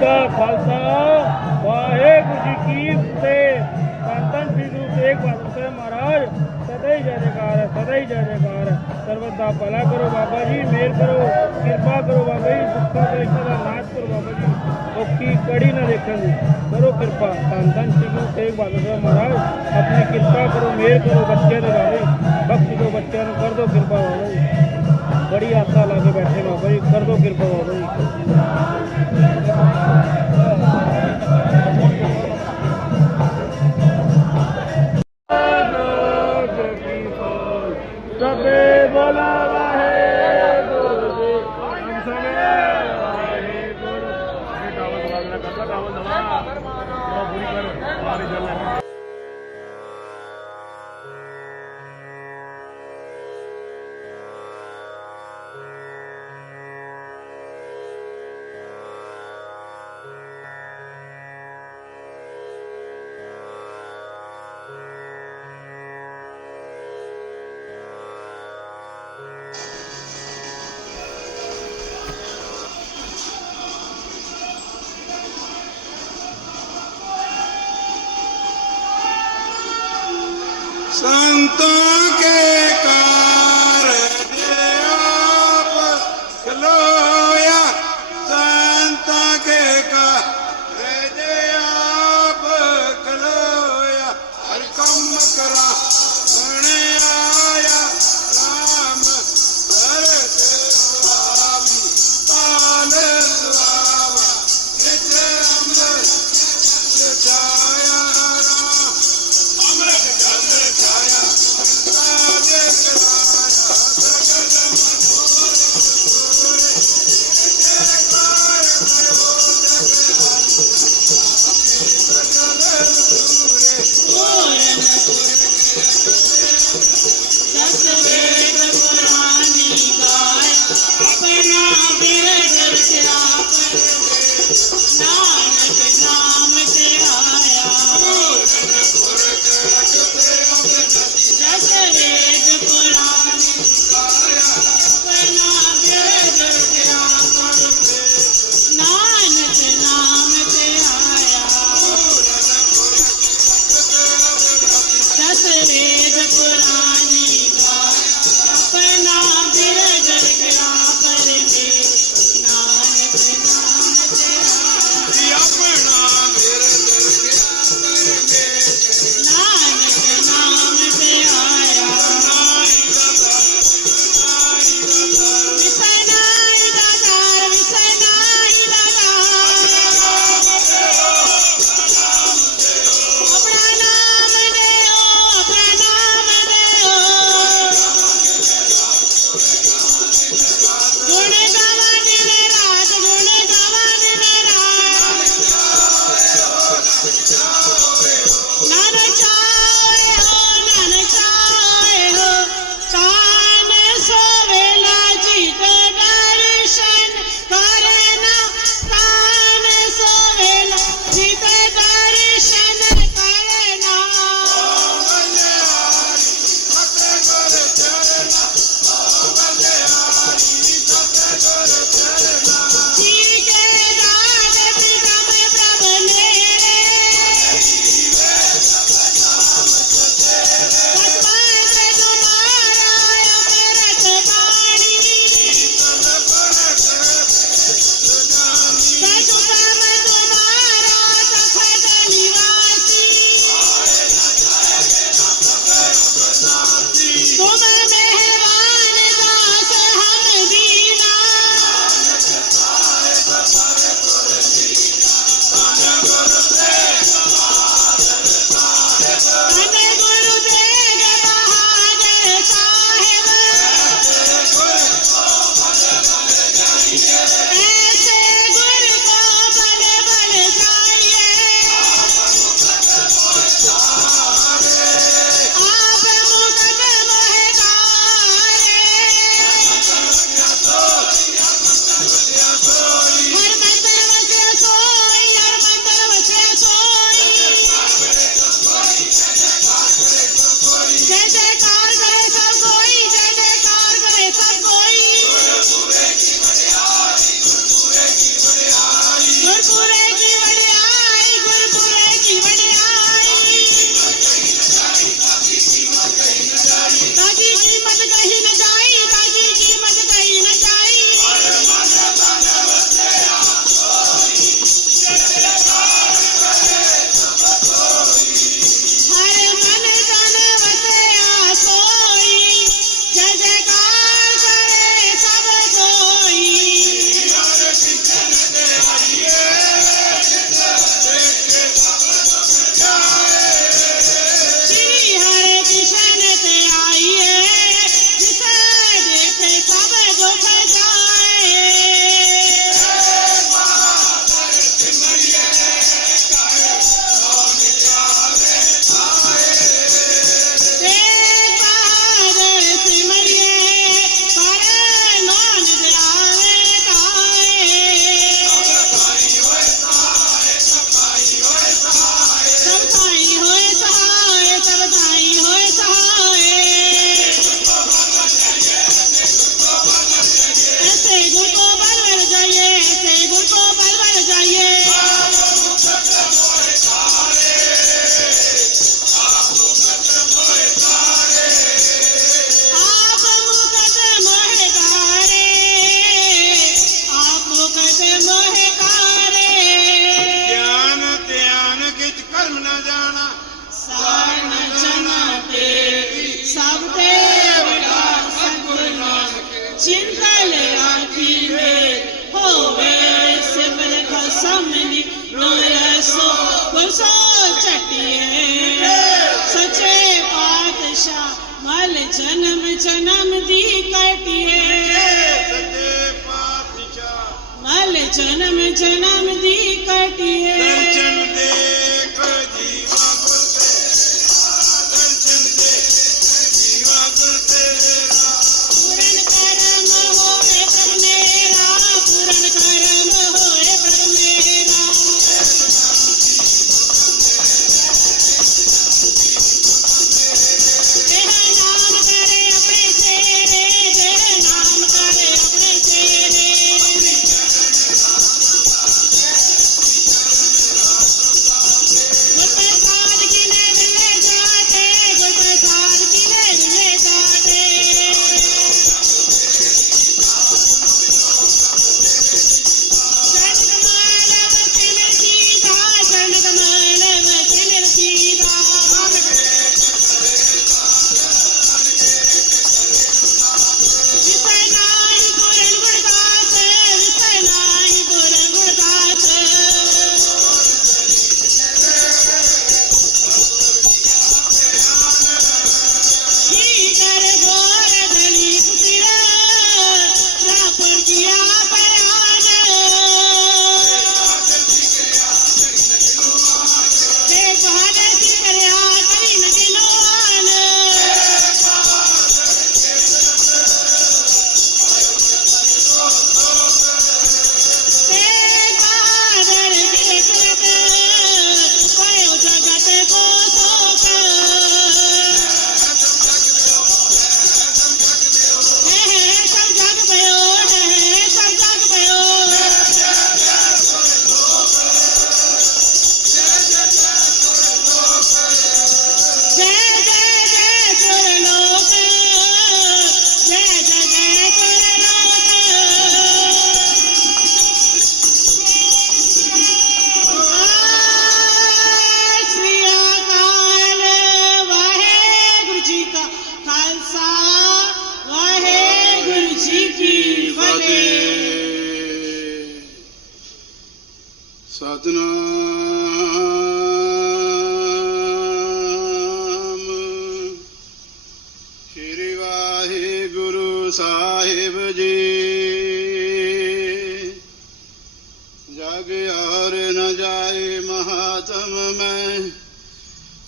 ਕਾ ਖਾਲਸਾ, ਵਾਹਿਗੁਰੂ ਜੀ ਕੀ ਫਤਿਹ। ਸੰਤਨ ਸ੍ਰੀ ਗੁਰੂ ਤੇਗ ਬਹਾਦਰ ਸਾਹਿਬ ਮਹਾਰਾਜ, ਸਦਾ ਹੀ ਜੈ ਜੈਕਾਰ ਹੈ ਸਦਾ ਹੀ ਜੈ ਜੈਕਾਰ। ਹੈ ਸਰਬਤ ਦਾ ਭਲਾ ਕਰੋ ਬਾਬਾ ਜੀ ਮਿਹਰ ਕਰੋ, ਕਿਰਪਾ ਕਰੋ ਬਾਬਾ ਜੀ ਦੁੱਖਾਂ ਦੇ ਦਾ ਨਾਸ਼ ਕਰੋ ਬਾਬਾ ਜੀ। ਔਖੀ ਕੜੀ ਨਾ ਦੇਖਣ ਦੀ, ਕਰੋ ਕਿਰਪਾ। ਸੰਤਨ ਸ੍ਰੀ ਗੁਰੂ ਤੇਗ ਬਹਾਦਰ ਸਾਹਿਬ ਮਹਾਰਾਜ, ਆਪਣੀ ਕਿਰਪਾ ਕਰੋ ਮਿਹਰ ਕਰੋ ਬੱਚੇ ਦੇ ਬਾਬਾ ਬਖਸ਼ ਦਿਓ ਬੱਚਿਆਂ ਨੂੰ, ਕਰ ਦਿਓ ਕਿਰਪਾ ਬਾਬਾ ਜੀ। ਬੜੀ ਆਸਾ ਲਾ ਕੇ ਬੈਠੇ ਬਾਬਾ ਜੀ, ਕਰ ਦਿਓ ਕਿਰਪਾ ਬਾਬਾ ਜੀ। أنتم ਜਨਮ ਜਨਮ ਦੀ ਕਟਿਏ।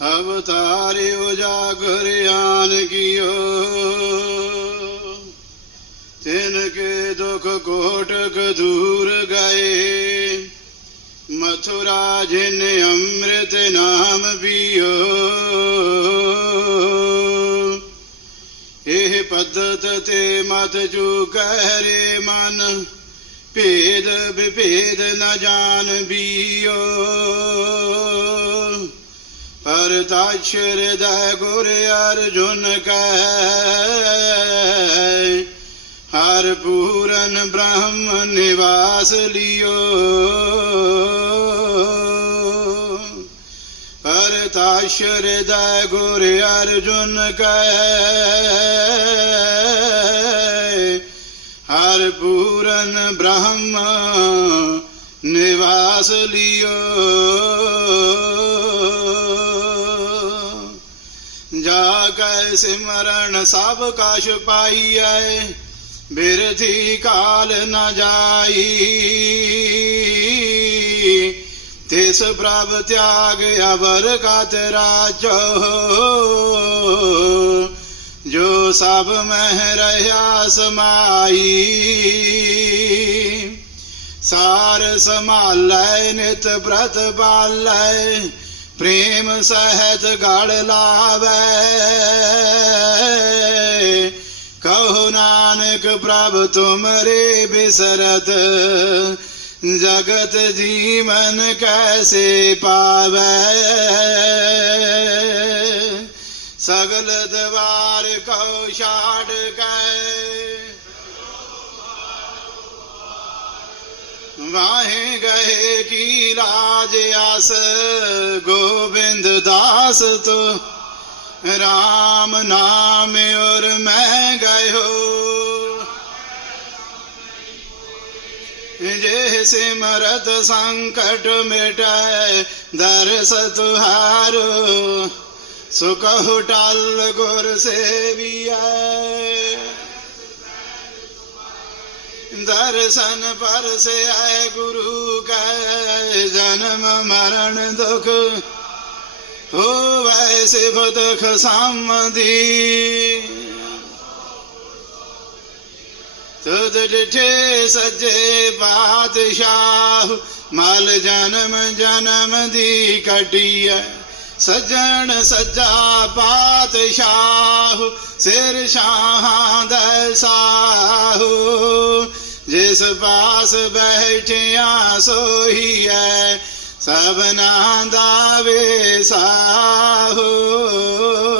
ਅਵਤਾਰਿ ਉਜਾਗਰ ਆਨ ਕੀਓ। ਤਿਨ ਕੇ ਦੁਖ ਕੋਟਕ ਦੂਰ ਗਏ। ਮਥੁਰਾ ਜਿਨ ਅੰਮ੍ਰਿਤ ਨਾਮ ਪੀਓ। ਇਹ ਪਦਤ ਤੇ ਮਤ ਜੂ ਕਹਿ ਮਨ, ਭੇਦ ਵਿਭੇਦ ਨ ਜਾਣ ਬੀਓ। ਪਰ ਤਾਛਰ ਦਾ ਗੁਰ ਅਰਜੁਨ ਕੈ ਹਰ ਪੂਰਨ ਬ੍ਰਹਮ ਨਿਵਾਸ ਲਿਓ। ਪਰ ਤਾਸ਼ਰ ਦਾ ਗੁਰ ਅਰਜੁਨ ਕੈ ਹਰ ਪੂਰਨ ਬ੍ਰਹਮ ਨਿਵਾਸ ਲਿਓ। ਕੈ ਸਿਮਰਨ ਸਭ ਕਛ ਪਾਈਐ ਬਿਰਥੀ ਕਾਲ ਨ ਜਾਈ। ਤਿਸ ਪ੍ਰਭ ਤਿਆਗ ਅਵਰ ਕਤ ਰਾਜੋ, ਜੋ ਸਭ ਮਹਿ ਰਹਾ ਸਮਾਈ। ਸਾਰ ਸੰਭਾਲੈ, ਨਿਤ ਬ੍ਰਤ ਪਾਲੈ ਪ੍ਰੇਮ ਸਹਿਜ ਗੜ ਲਾਵੈ। ਕਹੋ ਨਾਨਕ ਪ੍ਰਭ ਤੁਮਰੇ ਬਿਸਰਤ, ਜਗਤ ਜੀਵਨ ਕੈਸੇ ਪਾਵੈ। ਸਗਲ ਦਵਾਰ ਕਉ ਛਾੜ ਕੈ। ਵਾਹੇ ਗਏ ਕੀ ਲਾਜ ਆਸ? ਗੋਬਿੰਦ ਦਾਸ ਤੋ ਰਾਮ ਨਾਮ ਔਰ ਮੈਂ ਗਇਓ ਜੇ ਸਿਮਰਤ ਸੰਕਟ ਮਿਟੈ, ਦਰਸ ਤੁਹਾਰੋ ਸੋ ਕਹੋ ਟਲ ਗੁਰ ਸੇਵੀਐ। ਦਰਸ਼ਨ ਪਰਸ ਆਏ ਗੁਰੂ ਕੈ ਜਨਮ ਮਰਨ ਦੁਖ ਹੋਵੈ ਸਿਫਤ ਖਸਮਦੀ। ਤੁਧ ਡਿਠੇ ਸੱਜੇ ਬਾਦਸ਼ਾਹ, ਮਲ ਜਨਮ ਜਨਮ ਦੀ ਕਟੀਐ ਸਜਣ ਸਜਾ ਬਾਦਸ਼ਾਹ, ਸਿਰ ਸ਼ਾਹਾਂ ਦਾ ਸਾਹੂ। ਜਿਸ ਪਾਸ ਬੈਠਿਆ ਸੋਈ ਹੈ ਸਭਨਾ ਦਾ ਵੇਸਾਹੂ ਸੱਚੇ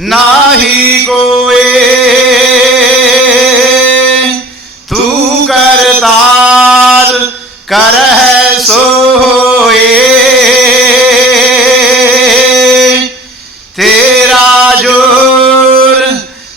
ਨਾਹੀ ਕੋਏ ਤੂੰ ਕਰਤਾਰ ਕਰਹਿ ਸੋ ਹੋਏ ਤੇਰਾ ਜੋਰ,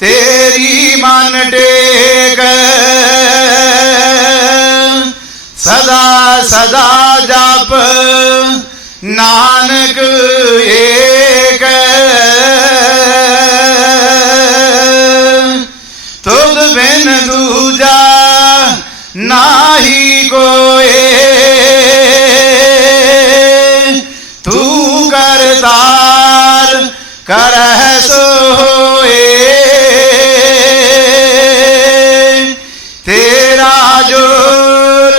ਤੇਰੀ ਮਨ ਟੇਕ, ਸਦਾ ਸਦਾ ਜਪ, ਨਾਨਕ ਨਾਹੀ ਤੂੰ ਕਰਤਾਰ ਕਰਹਿ ਸੋਏ। ਤੇਰਾ ਜੋਰ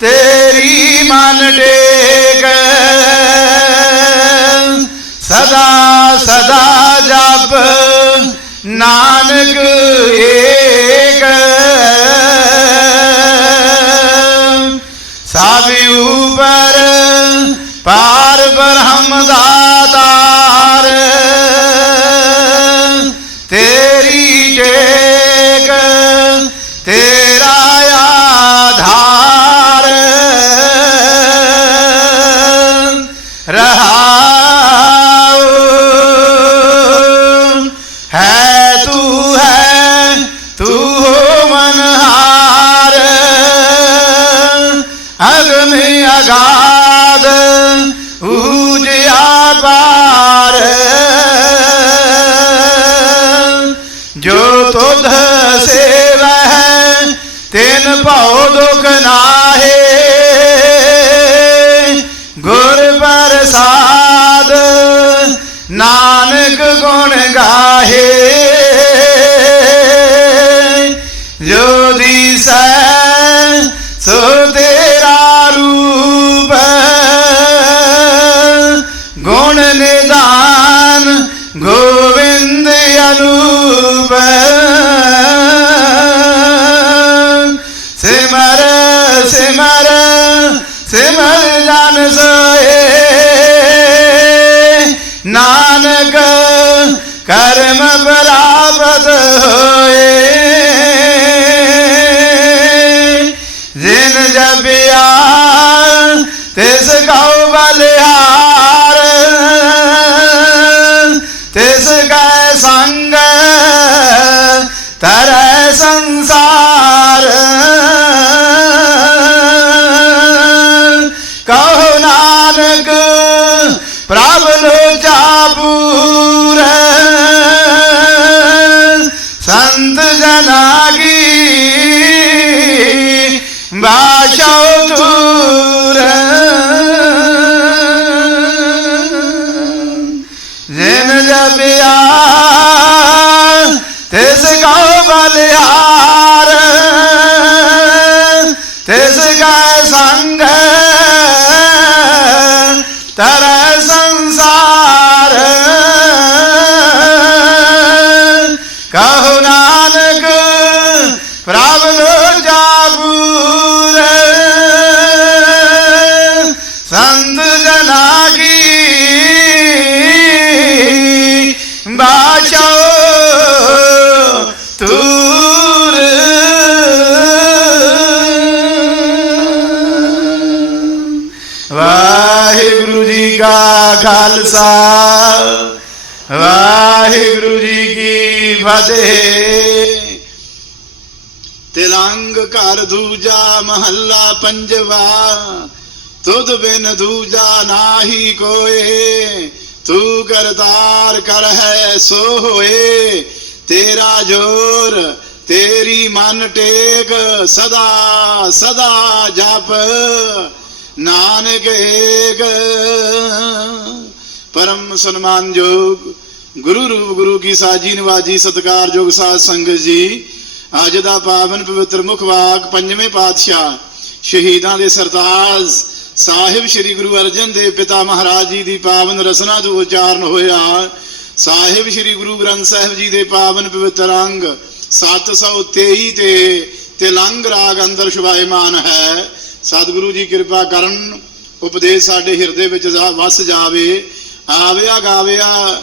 ਤੇਰੀ ਮਨ ਟੇਕ। ਸਦਾ ਸਦਾ ਜਪ ਨਾਨਕ ਏਕ। ਉਪਰ ਪਾਰ ਬ੍ਰਹਮ ਦਾਤਾਰ ਨਾਨਕ ਗੁਣ ਗਾਹੇ। هذا ਕੀ ਬਾਸ਼ੋ ਤੂਰ ਜਿਨ ਜਪਿਆ ਤਿਸ ਕਉ ਬਲਿਹਾਰ ਕੀ ਤਿਲੰਗ ਘਰ ਦੂਜਾ ਮਹੱਲਾ ਪੰਜਵਾ। ਤੁਧ ਬਿਨ ਦੂਜਾ ਨਾਹੀ ਕੋਏ। ਤੂੰ ਕਰਤਾਰ ਕਰ ਹੈ ਸੋ ਹੋਏ। ਤੇਰਾ ਜੋਰ, ਤੇਰੀ ਮਨ ਟੇਕ, ਸਦਾ ਸਦਾ ਜਪ। ਨਾਨਕ ਏਕ। ਪਰਮ ਸਨਮਾਨਯੋਗ ਗੁਰੂ ਰੂਪ ਗੁਰੂ ਕੀ ਸਾਜੀ ਨਿਵਾਜੀ ਸਤਕਾਰਯੋਗ ਸਾਧ ਸੰਗਤ ਜੀ, ਅੱਜ ਦਾ ਪਾਵਨ ਪਵਿੱਤਰ ਮੁਖ ਵਾਕ ਪੰਜਵੇਂ ਪਾਤਸ਼ਾਹ ਸ਼ਹੀਦਾਂ ਦੇ ਸਰਤਾਜ ਸਾਹਿਬ ਸ੍ਰੀ ਗੁਰੂ ਅਰਜਨ ਦੇਵ ਪਿਤਾ ਮਹਾਰਾਜ ਜੀ ਦੀ ਪਾਵਨ ਰਸਨਾ ਤੋਂ ਉਚਾਰਨ ਹੋਇਆ। ਸਾਹਿਬ ਸ੍ਰੀ ਗੁਰੂ ਗ੍ਰੰਥ ਸਾਹਿਬ ਜੀ ਦੇ ਪਾਵਨ ਪਵਿੱਤਰ ਅੰਗ 723 ਤੇ ਤਿਲੰਗ ਰਾਗ ਅੰਦਰ ਸ਼ੁਭਾਇਮਾਨ ਹੈ। ਸਤਿਗੁਰੂ ਜੀ ਕਿਰਪਾ ਕਰਨ, ਉਪਦੇਸ਼ ਸਾਡੇ ਹਿਰਦੇ ਵਿੱਚ ਜਾ- ਵਸ ਜਾਵੇ। ਆਵਿਆ ਗਾਵਿਆ